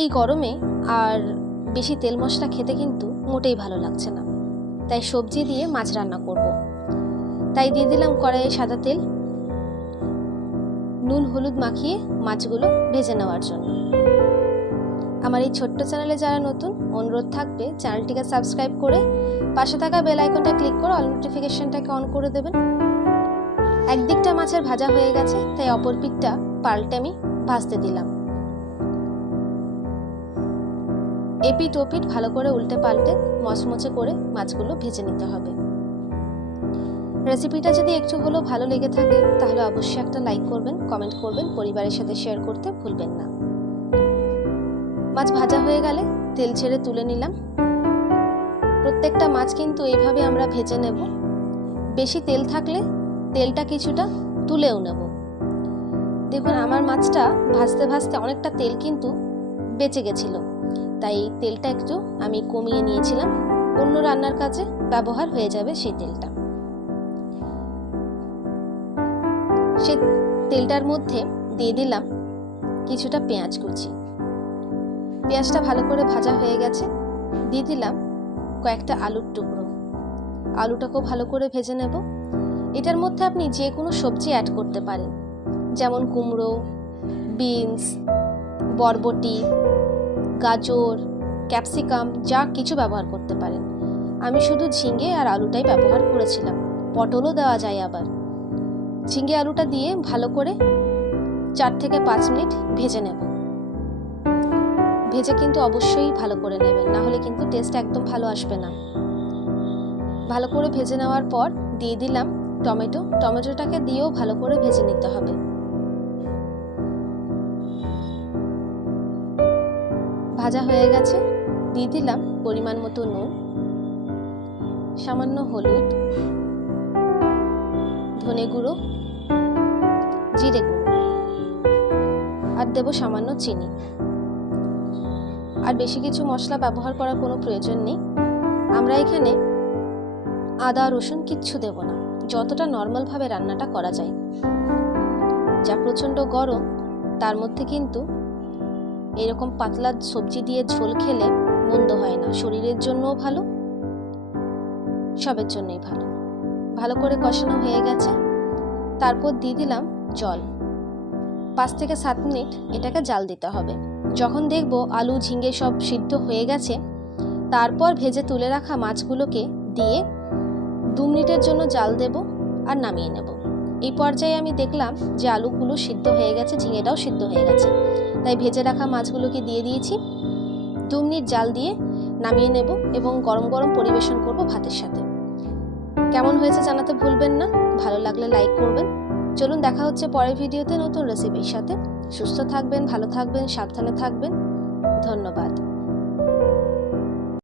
এই গরমে আর বেশি তেল মশলা খেতে কিন্তু মোটেই ভালো লাগছে না। তাই সবজি দিয়ে মাছ রান্না করব। তাই দিয়ে দিলাম কড়াইয়ে সাদা তেল, নুন, হলুদ মাখিয়ে মাছগুলো ভেজে নেওয়ার জন্য। আমার এই ছোট্ট চ্যানেলে যারা নতুন, অনুরোধ থাকবে চ্যানেলটিকে সাবস্ক্রাইব করে পাশে থাকা বেল আইকনটা ক্লিক করে অল নোটিফিকেশনটাকে অন করে দেবেন। একদিকটা মাছের ভাজা হয়ে গেছে, তাই অপর পিঠটা পাল্টে আমি ভাজতে দিলাম। এপিট ওপিট ভালো করে উল্টে পাল্টে মচমচে করে মাছগুলো ভেজে নিতে হবে। রেসিপিটা যদি একটু হলেও ভালো লেগে থাকে, তাহলে অবশ্যই একটা লাইক করবেন, কমেন্ট করবেন, পরিবারের সাথে শেয়ার করতে ভুলবেন না। মাছ ভাজা হয়ে গেলে তেল ছেড়ে তুলে নিলাম। প্রত্যেকটা মাছ কিন্তু এইভাবে আমরা ভেজে নেব। বেশি তেল থাকলে তেলটা কিছুটা তুলেও নেব। দেখুন, আমার মাছটা ভাজতে ভাজতে অনেকটা তেল কিন্তু বেঁচে গেছিল। তাই তেলটা একটু আমি কমিয়ে নিয়েছিলাম। অন্য রান্নার কাজে ব্যবহার হয়ে যাবে সেই তেলটা। সে তেলটার মধ্যে দিয়ে দিলাম কিছুটা পেঁয়াজ কুচি। পেঁয়াজটা ভালো করে ভাজা হয়ে গেছে। দিয়ে দিলাম কয়েকটা আলুর টুকরো। আলুটাকেও ভালো করে ভেজে নেব। এটার মধ্যে আপনি যে কোনো সবজি অ্যাড করতে পারেন। যেমন কুমড়ো বিনস বরবটি গাজর, ক্যাপসিকাম, যা কিছু ব্যবহার করতে পারেন। আমি শুধু ঝিঙে আর আলুটাই ব্যবহার করেছিলাম। পটলও দেওয়া যায় আবার। ঝিঙে আলুটা দিয়ে ভালো করে চার থেকে পাঁচ মিনিট ভেজে নেব। ভেজে কিন্তু অবশ্যই ভালো করে নেবেন, না হলে কিন্তু টেস্ট একদম ভালো আসবে না। ভালো করে ভেজে নেওয়ার পর দিয়ে দিলাম টমেটো। টমেটোটাকে দিয়েও ভালো করে ভেজে নিতে হবে। ভাজা হয়ে গেছে, দিয়ে দিলাম পরিমাণ মতো নুন, সামান্য হলুদ, ধনে গুঁড়ো, জিরে গুঁড়ো, আর দেবো সামান্য চিনি। আর বেশি কিছু মশলা ব্যবহার করার কোনো প্রয়োজন নেই। আমরা এখানে আদা, রসুন কিচ্ছু দেব না, যতটা নর্মালভাবে রান্নাটা করা যায়। যা প্রচণ্ড গরম, তার মধ্যে কিন্তু এরকম পাতলা সবজি দিয়ে ঝোল খেলে মন্দ হয় না। শরীরের জন্যও ভালো, সবের জন্যই ভালো। ভালো করে কষানো হয়ে গেছে। তারপর দিয়ে দিলাম জল। পাঁচ থেকে সাত মিনিট এটাকে জাল দিতে হবে। যখন দেখব আলু ঝিঙ্গে সব সিদ্ধ হয়ে গেছে, তারপর ভেজে তুলে রাখা মাছগুলোকে দিয়ে দু মিনিটের জন্য জাল দেব আর নামিয়ে নেব। এই পর্যায়ে আমি দেখলাম যে আলুগুলো সিদ্ধ হয়ে গেছে, ঝিঙেটাও সিদ্ধ হয়ে গেছে। তাই ভেজে রাখা মাছগুলোকে দিয়ে দিয়েছি। দু মিনিট জাল দিয়ে নামিয়ে নেব এবং গরম গরম পরিবেশন করব ভাতের সাথে। কেমন হয়েছে জানাতে ভুলবেন না। ভালো লাগলে লাইক করবেন। চলুন দেখা হচ্ছে পরের ভিডিওতে নতুন রেসিপির সাথে। সুস্থ থাকবেন, ভালো থাকবেন, সাবধানে থাকবেন। ধন্যবাদ।